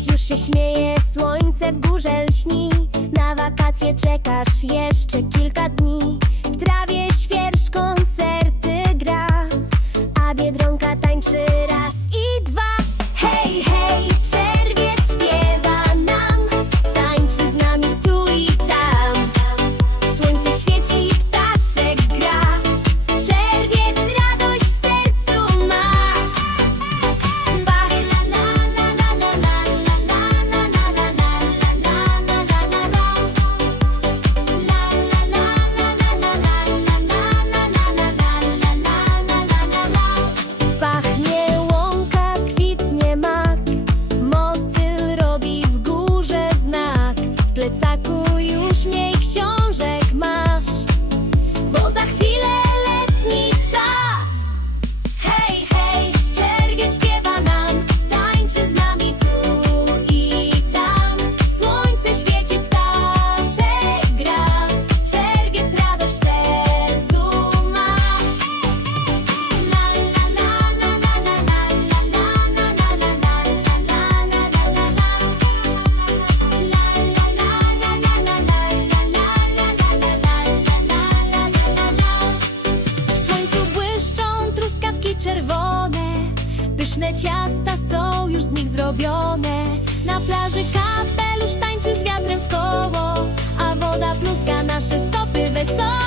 Świat już się śmieje, słońce w górze lśni. Na wakacje czekasz jeszcze kilka dni. W trawie świerszcz Plecak. czerwone. Pyszne ciasta są już z nich zrobione. Na plaży kapelusz tańczy z wiatrem w koło A woda pluska nasze stopy wesoło